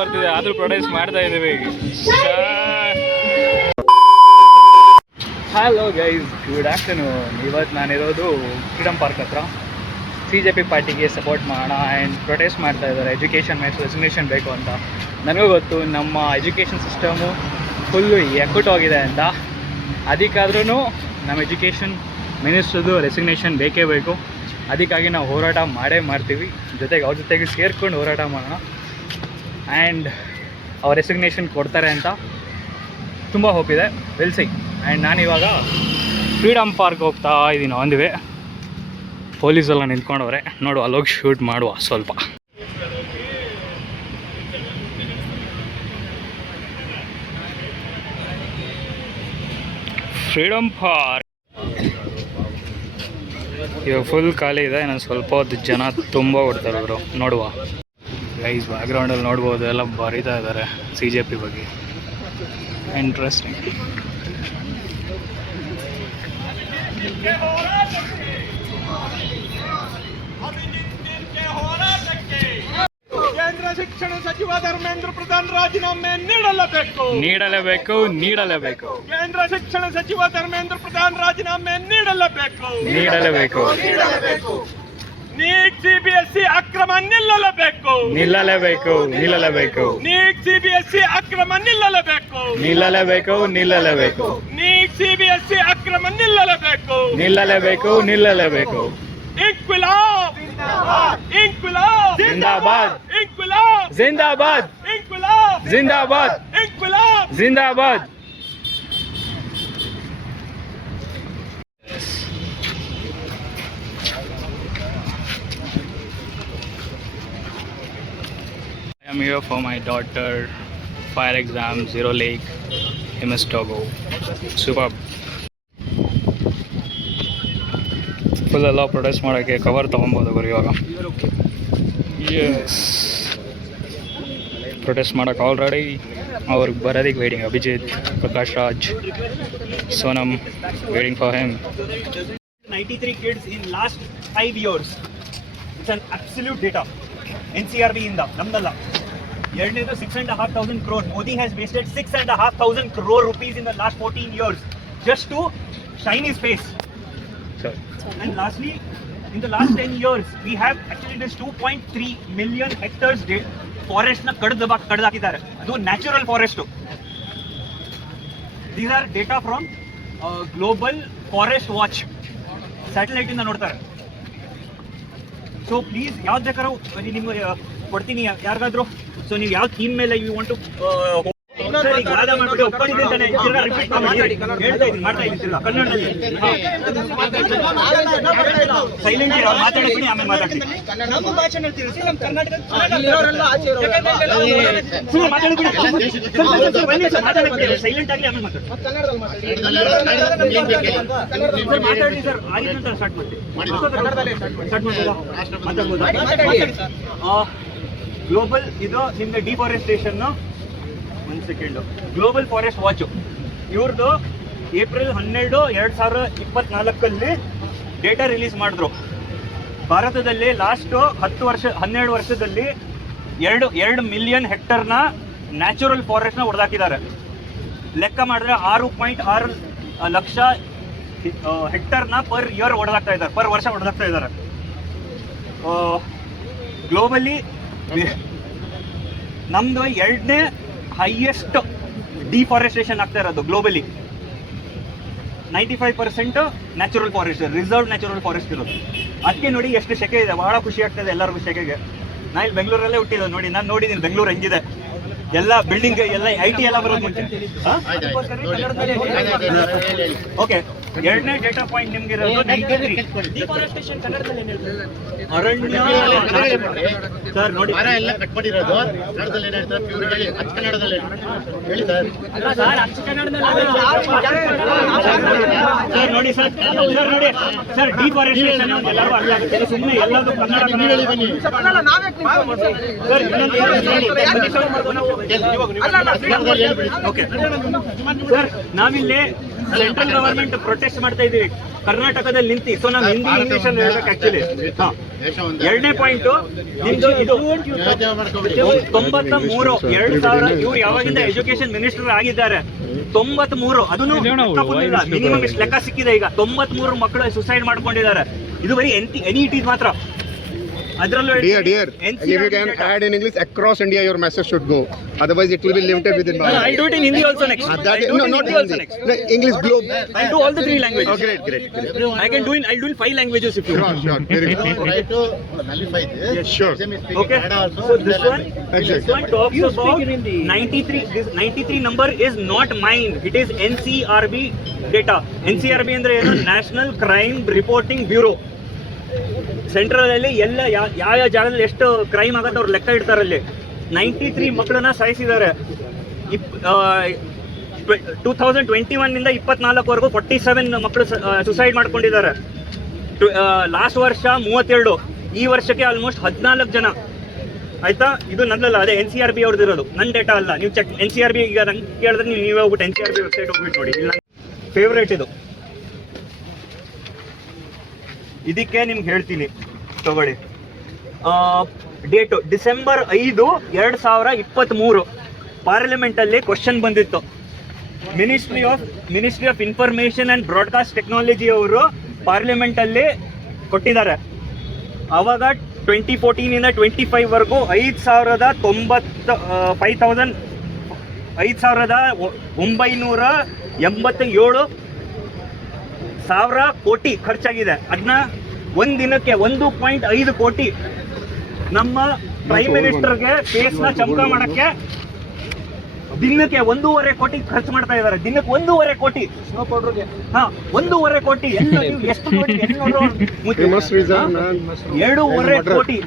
ಬರ್ತಿದೆ, ಆದರೂ ಪ್ರೊಟೆಸ್ಟ್ ಮಾಡ್ತಾ ಇದ್ದೀವಿ. Hello guys, good afternoon. ಇವತ್ತು ನಾನಿರೋದು ಫ್ರೀಡಮ್ ಪಾರ್ಕ್ ಹತ್ರ. CJP ಪಾರ್ಟಿಗೆ ಸಪೋರ್ಟ್ ಮಾಡೋಣ ಆ್ಯಂಡ್ ಪ್ರೊಟೆಸ್ಟ್ ಮಾಡ್ತಾ ಇದ್ದಾರೆ. ಎಜುಕೇಷನ್ ಮೇಲೆ ರೆಸಿಗ್ನೇಷನ್ ಬೇಕು ಅಂತ. ನನಗೂ ಗೊತ್ತು ನಮ್ಮ ಎಜುಕೇಷನ್ ಸಿಸ್ಟಮು ಫುಲ್ಲು ಎಕ್ಕುಟ್ಟೋಗಿದೆ ಅಂತ. ಅದಕ್ಕಾದ್ರೂ ನಮ್ಮ ಎಜುಕೇಷನ್ ಮಿನಿಸ್ಟ್ರದ್ದು ರೆಸಿಗ್ನೇಷನ್ ಬೇಕೇ ಬೇಕು. ಅದಕ್ಕಾಗಿ ನಾವು ಹೋರಾಟ ಮಾಡೇ ಮಾಡ್ತೀವಿ. ಜೊತೆಗೆ ಅವ್ರ ಜೊತೆಗೆ ಸೇರ್ಕೊಂಡು ಹೋರಾಟ ಮಾಡೋಣ. ಆ್ಯಂಡ್ ಅವ್ರ ರೆಸಿಗ್ನೇಷನ್ ಕೊಡ್ತಾರೆ ಅಂತ ತುಂಬ ಹೋಪ್ ಇದೆ. Will see. ಆ್ಯಂಡ್ ನಾನಿವಾಗ ಫ್ರೀಡಮ್ ಪಾರ್ಕ್ ಹೋಗ್ತಾ ಇದ್ದೀನಿ. ಆನ್ ದಿ ವೇ ಪೊಲೀಸೆಲ್ಲ ನಿಂತ್ಕೊಂಡವ್ರೆ. ನೋಡು, ಅಲ್ಲೋಗಿ ಶೂಟ್ ಮಾಡುವ ಸ್ವಲ್ಪ. ಫ್ರೀಡಮ್ ಪಾರ್ಕ್ ಇವಾಗ ಫುಲ್ ಖಾಲಿ ಇದೆ. ನಾನು ಸ್ವಲ್ಪ ಹೊತ್ತು ಜನ ತುಂಬ ಕೊಡ್ತಾರೆ ಅವರು. ನೋಡುವ ಗೈಸ್, ಬ್ಯಾಕ್ಗ್ರೌಂಡಲ್ಲಿ ನೋಡ್ಬೋದು, ಎಲ್ಲ ಬರೀತಾ ಇದ್ದಾರೆ CJP ಬಗ್ಗೆ. ಇಂಟ್ರೆಸ್ಟಿಂಗ್. ಕೇಂದ್ರ ಶಿಕ್ಷಣ ಸಚಿವ ಧರ್ಮೇಂದ್ರ ಪ್ರಧಾನ್ ರಾಜೀನಾಮೆ ನೀಡಲೇಬೇಕು. ಕೇಂದ್ರ ಶಿಕ್ಷಣ ಸಚಿವ ಧರ್ಮೇಂದ್ರ ಪ್ರಧಾನ್ ರಾಜೀನಾಮೆ ನೀಡಲೇಬೇಕು. ನೀಟ್ CBSE ಅಕ್ರಮ ನಿಲ್ಲಲೇಬೇಕು. ನೀಟ್ CBSE ಅಕ್ರಮ ನಿಲ್ಲಲೇಬೇಕು. ನೀಟ್ CBSE ಅಕ್ರಮ ನಿಲ್ಲಲೇಬೇಕು. ಇನ್ಕ್ವಿಲಾಬ್ ಜಿಂದಾಬಾದ್. I am here for my daughter fire exam, Zero Lake, MS Togo. Superb. Full ಎಲ್ಲ ಪ್ರೊಟೆಸ್ಟ್ ಮಾಡೋಕ್ಕೆ ಕವರ್ ತೊಗೊಬೋದು ಬರೀ ಇವಾಗ. ಎಸ್, ಪ್ರೊಟೆಸ್ಟ್ ಮಾಡೋಕ್ಕೆ ಆಲ್ರೆಡಿ ಅವ್ರಿಗೆ ಬರೋದಕ್ಕೆ waiting. Abhijit, Prakash Raj, Sonam, waiting for him. 93 kids in last 5 years. It's an absolute data. NCRB ಇಂದ ನಮ್ದಲ್ಲ. ಎರಡನೇದು 6,500 crore. Modi has wasted 6,500 crore rupees in the last 14 years just to shine his face. Sure. And lastly, in the last 10 years, we have actually this 2.3 million hectares forest na kadhakiದ್ದಾರೆ. ಅದು natural forest. These are data from Global Forest Watch. Satellite ಇಂದ ನೋಡ್ತಾರೆ. So please, ಯಾವ್ದು ಬೇಕಾದ್ರೂ ನಿಮ್ಗೆ ಕೊಡ್ತೀನಿ ಯಾರಿಗಾದ್ರು. So ನೀವು ಯಾವ ಥೀಮ್ ಮೇಲೆ ಯು ವಾಂಟ್ ಟು ವಾದ ಮಾಡ್ಬಿಟ್ಟು ಒಪ್ಕೊಂಡಿದ್ದೀನಿ ಅಂತಾನೆ ರಿಪೀಟ್ ಹೇಳ್ತಾ ಇದ್ದೀನಿ, ಮಾಡ್ತಾ ಇದ್ದೀನಿ ಕನ್ನಡದಲ್ಲಿ. ಸೈಲೆಂಟ್ ಇರೋ, ಮಾತಾಡ್ತೀನಿ, ಆಮೇಲೆ ಮಾತಾಡ್ತೀನಿ. ಮಾತಾಡ್ಬಿಡಿ, ಸೈಲೆಂಟ್ ಆಗಿ ಆಮೇಲೆ ಮಾತಾಡಿ ಸರ್. ಆಯ್ತು ಅಂತ ಸ್ಟಾರ್ಟ್ ಮಾಡ್ತೀವಿ. ಗ್ಲೋಬಲ್ ಇದು ನಿಮ್ದು ಡಿಫಾರೆಸ್ಟೇಷನ್. ಒಂದು ಸೆಕೆಂಡು. ಗ್ಲೋಬಲ್ ಫಾರೆಸ್ಟ್ ವಾಚ್ ಇವ್ರದ್ದು ಏಪ್ರಿಲ್ 12, 2024 ಡೇಟಾ ರಿಲೀಸ್ ಮಾಡಿದ್ರು. ಭಾರತದಲ್ಲಿ ಲಾಸ್ಟ್ 12 ವರ್ಷದಲ್ಲಿ 2 ಮಿಲಿಯನ್ ಹೆಕ್ಟರ್ನ ನ್ಯಾಚುರಲ್ ಫಾರೆಸ್ಟ್ನ ಹೊಡೆದಾಕಿದ್ದಾರೆ. ಲೆಕ್ಕ ಮಾಡಿದ್ರೆ 6.6 ಲಕ್ಷ ಹೆಕ್ಟರ್ನ ಪರ್ ಇಯರ್ ಹೊಡೆದಾಗ್ತಾ ಇದ್ದಾರೆ, ಪರ್ ವರ್ಷ ಹೊಡೆದಾಗ್ತಾ ಇದ್ದಾರೆ. ಗ್ಲೋಬಲಿ ನಮ್ದು 2ನೇ ಹೈಯೆಸ್ಟ್ ಡಿಫಾರೆಸ್ಟೇಷನ್ ಆಗ್ತಾ ಇರೋದು globally. 95% natural forest, reserve natural forest ಇರೋದು. ಅದಕ್ಕೆ ನೋಡಿ ಎಷ್ಟು ಸೆಕೆ ಇದೆ. ಬಹಳ ಖುಷಿ ಆಗ್ತದೆ ಎಲ್ಲರಿಗೂ ಸೆಕೆಗೆ. ನಾನು ಇಲ್ಲಿ ಬೆಂಗಳೂರಲ್ಲೇ ಹುಟ್ಟಿದ್ದು ನೋಡಿ. ನಾನು ನೋಡಿದ್ದೀನಿ ಬೆಂಗಳೂರು ಹೆಂಗಿದೆ. ಎಲ್ಲ ಬಿಲ್ಡಿಂಗ್, ಎಲ್ಲ IT ಎಲ್ಲ ಬರೋದು ಮುಂಚೆ. ಓಕೆ, 2ನೇ ಡೇಟಾ ಪಾಯಿಂಟ್ ನಿಮ್ಗೆ ಇರೋದು 93. ಅರಣ್ಯ ಸರ್ ನೋಡಿ ಸರ್ ನೋಡಿ ಸರ್ ನೋಡಿ ಸರ್ ಡಿಫಾರೆಸ್ಟೇಷನ್ ಎಲ್ಲರೂ ಅರ್ಥ ಆಗುತ್ತೆ. ಸುಮ್ಮನೆ ಎಲ್ಲದೂ ಕನ್ನಡ ಓಕೆ ಸರ್. ನಾವಿಲ್ಲಿ ಸೆಂಟ್ರಲ್ ಗವರ್ಮೆಂಟ್ ಪ್ರೊಟೆಸ್ಟ್ ಮಾಡ್ತಾ ಇದೀವಿ ಕರ್ನಾಟಕದಲ್ಲಿ ನಿಂತು. ಸೊ ನಾವು ಹಿಂದಿ ಇಂಗ್ಲಿಷ್ ಅಲ್ಲಿ ಹೇಳ್ಬೇಕು ಆಕ್ಚುಲಿ. ಎರಡನೇ ಪಾಯಿಂಟ್ ನಿಮ್ದು ಇದು 93 2000 ಇವ್ರು ಯಾವಾಗಿಂದ ಎಜುಕೇಶನ್ ಮಿನಿಸ್ಟರ್ ಆಗಿದ್ದಾರೆ 93 ಅದನ್ನು ಮಿನಿಮಮ್ ಇಷ್ಟು ಲೆಕ್ಕ ಸಿಕ್ಕಿದೆ ಈಗ 93 ಮಕ್ಕಳು ಸುಸೈಡ್ ಮಾಡ್ಕೊಂಡಿದ್ದಾರೆ. ಇದು ಬರೀ NET ಮಾತ್ರ. Dear, if you can add in English across India, your message should go. Otherwise, it will be limited within Bangladesh. I'll do it in Hindi also next. No, not Hindi. No, English globe. I'll do all the 3 languages. Oh, great. I'll do in 5 languages if you want. Sure. Very good. Try to nullify this. Yes, sure. Okay. So this one talks about 93. This 93 number is not mine. It is NCRB data. NCRB ಅಂದ್ರೆ ಏನು? National crime reporting bureau. Central ಅಲ್ಲಿ ಎಲ್ಲ ಯಾವ ಜಾಗದಲ್ಲಿ ಎಷ್ಟು crime ಆಗತ್ತೆ ಅವ್ರು ಲೆಕ್ಕ ಇಡ್ತಾರೆ. ಅಲ್ಲಿ 93 ಮಕ್ಕಳನ್ನ ಸಾಯಿಸಿದ್ದಾರೆ. 2021 ಇಂದ 24 47 ಮಕ್ಕಳು ಸುಸೈಡ್ ಮಾಡ್ಕೊಂಡಿದ್ದಾರೆ. ಲಾಸ್ಟ್ ವರ್ಷ 32, ಈ ವರ್ಷಕ್ಕೆ ಆಲ್ಮೋಸ್ಟ್ 14 ಜನ. ಆಯ್ತಾ? ಇದು ನನ್ನಲ್ಲ, ಅದೇ NCRB ಅವ್ರದ್ದು ಇರೋದು, ನನ್ನ ಡೇಟಾ ಅಲ್ಲ. ನೀವು ಚೆಕ್ NCRB ಈಗ ನಂಗೆ ಕೇಳಿದ್ರೆ ನೀವೇ ಹೋಗ್ಬಿಟ್ಟು NCRB ವೆಬ್ಸೈಟ್ ಹೋಗ್ಬಿಟ್ಟು ನೋಡಿ. ಇಲ್ಲ ಫೇವ್ರೇಟ್ ಇದು. ಇದಕ್ಕೆ ನಿಮ್ಗೆ ಹೇಳ್ತೀನಿ ತಗೊಳ್ಳಿ. ಡೇಟು ಡಿಸೆಂಬರ್ 5, 2023 ಪಾರ್ಲಿಮೆಂಟಲ್ಲಿ ಕ್ವಶನ್ ಬಂದಿತ್ತು. Ministry of information and broadcast technology ಅವರು ಪಾರ್ಲಿಮೆಂಟಲ್ಲಿ ಕೊಟ್ಟಿದ್ದಾರೆ. ಆವಾಗ 2014 ಇಂದ 25ವರೆಗೂ 5,987 ಸಾವಿರ ಕೋಟಿ ಖರ್ಚಾಗಿದೆ. ಅದನ್ನ ಒಂದು ದಿನಕ್ಕೆ 1.5 ಕೋಟಿ ನಮ್ಮ ಪ್ರೈಮ್ ಮಿನಿಸ್ಟರ್ಗೆ ಫೇಸ್ನ ಚಮಕ ಮಾಡಕ್ಕೆ ದಿನಕ್ಕೆ 1.5 ಕೋಟಿ ಖರ್ಚು ಮಾಡ್ತಾ ಇದ್ದಾರೆ. ದಿನಕ್ಕೆ 1.5 ಕೋಟಿ. 1.5 ಕೋಟಿ. ಎಲ್ಲ ನೀವು ಎಷ್ಟು ನೋಡಿ 2.5 ಕೋಟಿ.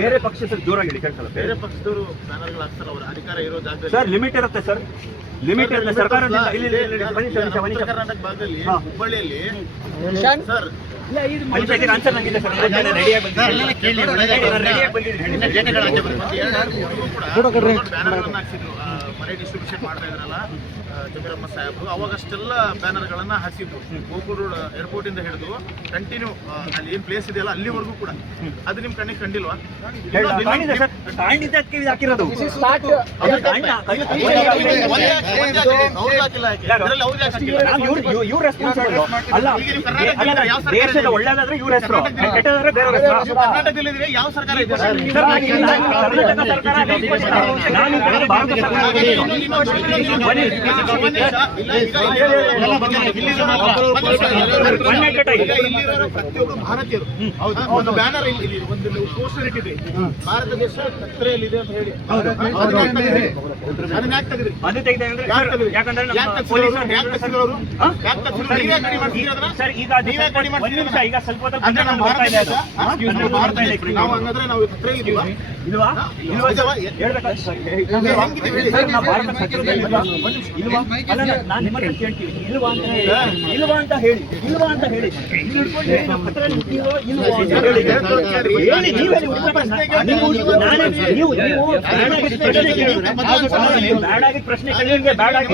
ಬೇರೆ ಪಕ್ಷದ ಜೋರಾಗಿ ಕೇಳ್ತಾರೆ. ಬೇರೆ ಪಕ್ಷದವರು ಬ್ಯಾನರ್ಗಳು ಹಾಕ್ತಾರೆ, ಅವರ ಅಧಿಕಾರ ಇರೋ ಜಾಗದಲ್ಲಿ. ಸರ್ ಲಿಮಿಟ್ ಇರುತ್ತೆ ಸರ್, ಲಿಮಿಟ್ ಇರುತ್ತೆ ಸರ್ಕಾರದಿಂದ. ಕರ್ನಾಟಕ ಭಾಗದಲ್ಲಿ ಹುಬ್ಬಳ್ಳಿಯಲ್ಲಿ ಸರ್ ಆನ್ಸರ್ ನಂಗಿದೆ ಸರ್, ರೆಡಿಯಾಗಿ ಬಂದಿದ್ದೀನಿ. ಬ್ಯಾನರ್ಗಳನ್ನ ಹಾಕ್ಸಿದ್ರು, ಮನೆ ಡಿಸ್ಟ್ರಿಬ್ಯೂಷನ್ ಮಾಡ್ತಾ ಇದ್ರಲ್ಲ ಜಮೀರಮ್ಮ ಸಾಹೇಬ್ರು, ಅವಾಗಷ್ಟೆಲ್ಲ ಬ್ಯಾನರ್ಗಳನ್ನ ಹಾಕ್ಸಿದ್ರು. ಗೋಕುಲ್ ರೋಡ್ ಏರ್ಪೋರ್ಟ್ ಇಂದ ಹಿಡಿದು ಕಂಟಿನ್ಯೂ ಅಲ್ಲಿ ಏನ್ ಪ್ಲೇಸ್ ಇದೆಯಲ್ಲ ಅಲ್ಲಿವರೆಗೂ ಕೂಡ. ಅದು ನಿಮ್ ಕಣ್ಣಿಗೆ ಕಂಡಿಲ್ವಾ? ಹಾಕಿರೋದು ಇವ್ರ ರೆಸ್ಪಾನ್ಸಿಬಲ್ ಅಲ್ಲ. ದೇಶದ ಒಳ್ಳೇದಾದ್ರೆ ಇವ್ರ ಹೆಸರು, ಕೆಟ್ಟದಾದ್ರೆ ಬೇರೆ ಹೆಸರು. ಕರ್ನಾಟಕದಲ್ಲಿ ಯಾವ ಸರ್ಕಾರ ಇದೆ? ಕರ್ನಾಟಕ ಸರ್ಕಾರ ನಾನು ಭಾರತ ಸರ್ಕಾರ. ಪ್ರತಿಯೊಬ್ಬರು ಭಾರತೀಯರು ಒಂದು ಬ್ಯಾನರ್ ಇಲ್ಲಿ ಒಂದು ಪೋಸ್ಟರ್ ಇಟ್ಟಿದೆ, ಭಾರತ ದೇಶ ಕತ್ತಲೆಯಲ್ಲಿದೆ ಅಂತ ಹೇಳಿ. ಅದು ತೆಗೆದ ಯಾಕಂದ್ರೆ ಸರ್ ಈಗ ಒಂದು ನಿಮಿಷ, ಈಗ ಸ್ವಲ್ಪ ಇಲ್ವಾ ನಾನು ನಿಮ್ಮನ್ನ ಕೇಳ್ತೀವಿ, ಇಲ್ವಾ ಅಂತ ಹೇಳಿ. ಬ್ಯಾಡಾಗಿ ಪ್ರಶ್ನೆ ಕೇಳಿದ್ರೆ ಬ್ಯಾಡಾಗಿ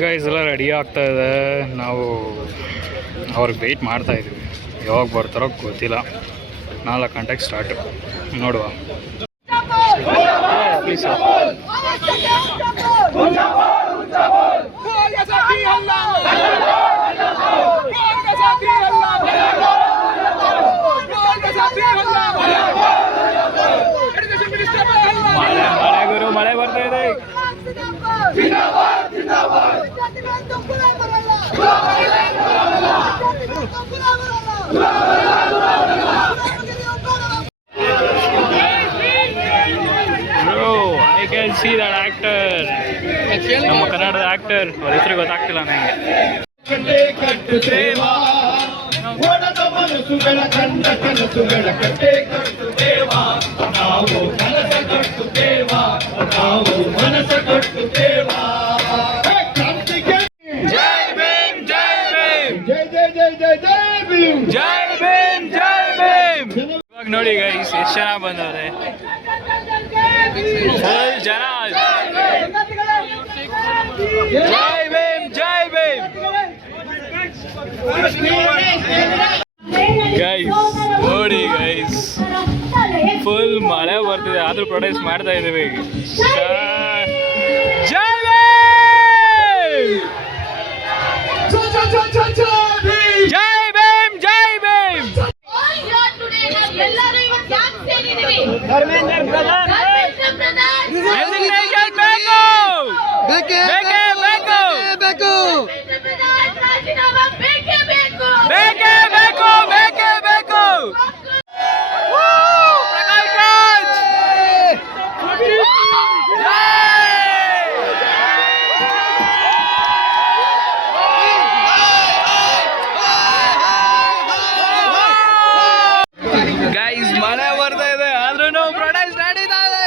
ಗೈಸ್ ಎಲ್ಲ ರೆಡಿ ಆಗ್ತಾ ಇದೆ. ನಾವು ಅವ್ರಿಗೆ ವೆಯ್ಟ್ ಮಾಡ್ತಾ ಇದ್ವಿ, ಯಾವಾಗ ಬರ್ತಾರೋ ಗೊತ್ತಿಲ್ಲ. 4 ಗಂಟೆಗೆ ಸ್ಟಾರ್ಟ್, ನೋಡುವ. ಪ್ಲೀಸ್ ಮಳೆ ಗುರು, ಮಳೆ ಬರ್ತಾ ಇದೆ. Bro, I can see that actor. ನಮ್ಮ ಕನ್ನಡದ ಆಕ್ಟರ್, ಅವ್ರ ಹೆಸರು ಗೊತ್ತಾಗ್ತಿಲ್ಲ ನನಗೆ. ಇವಾಗ ನೋಡಿ ಗೈಸ್ ಎಷ್ಟು ಜನ ಬಂದವ್ರೆ, ಫುಲ್ ಜನ. ಜೈ ಭೀಮ್, ಜೈ ಭೀಮ್ ಗೈಸ್. ನೋಡಿ ಗೈಸ್ ಫುಲ್ ಮಳೆ ಬರ್ತಿದೆ ಆದ್ರೂ ಪ್ರೊಟೆಸ್ಟ್ ಮಾಡ್ತಾ ಇದೀವಿ. ಜೈ ಭೀಮ್, ಜೈ ಭೀಮ್, ಜೈ ಭೀಮ್. ಧರ್ಮೇಂದ್ರ ಪ್ರಧಾನ್ ಬೇಕು, ಬೇಕೇ ಬೇಕು, ಬೇಕೇ ಬೇಕು. ಪ್ರಕಾಶ್ ರಾಜ್ ಗೈಸ್ ಮಳೆ ಬರ್ತಾ ಇದೆ ಆದ್ರೂ ಪ್ರೊಟೆಸ್ಟ್ ನಡೀತಾ ಇದೆ.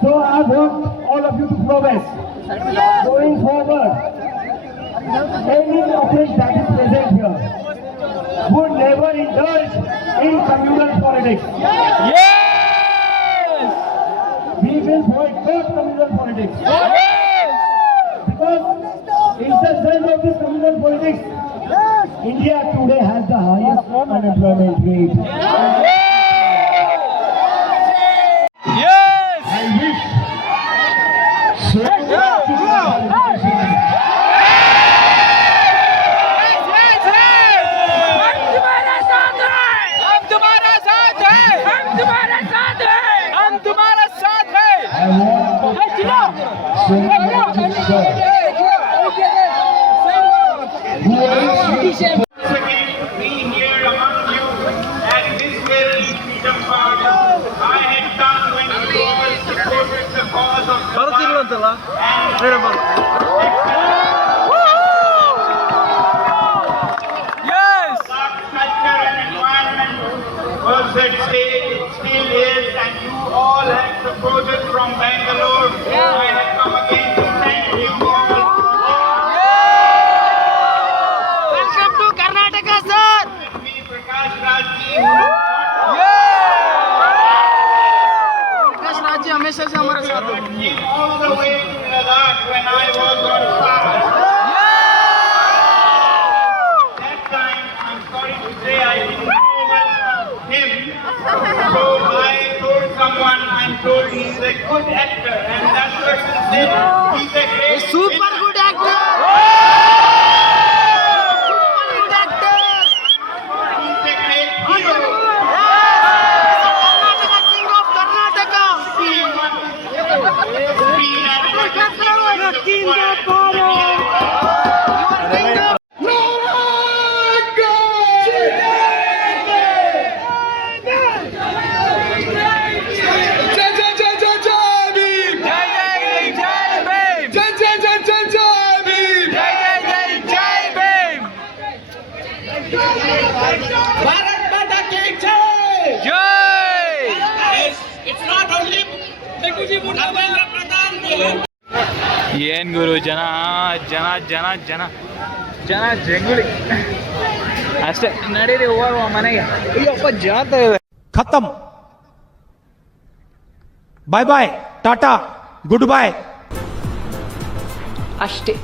So I want all of you to progress. Going forward, any office that is present here would never indulge in communal politics. Yes! We will boycott communal politics. Because in the sense of this communal politics, India today has the highest unemployment rate. Yes! I wish so much to being here among you at this very freedom park, I had come when you all supported the cause of Yes! culture and environment was at stake, it still is, and you all have supported from Bangalore. I have come again to thank you all. Welcome to Karnataka, sir! Me, Prakash Raj ji, came all the way to Ladakh when I was on fire. That time, I'm sorry to say, I didn't know him. So I told someone, I'm told he's a good actor, and that person said he's a great Super good actor! he's a great hero. King of Karnataka! King of ಏನ್ ಗುರು ಜನ ಜನ ಜನ ಜನ ಜನ ಜಂಗುಳಿ ಅಷ್ಟೇ. ನಡೀರಿ ಹೋಗುವ ಮನೆಗೆ. ಅಯ್ಯಪ್ಪ ಜಾತ ಇದೆ. खत्म, bye bye, tata, good bye. ಅಷ್ಟೇ.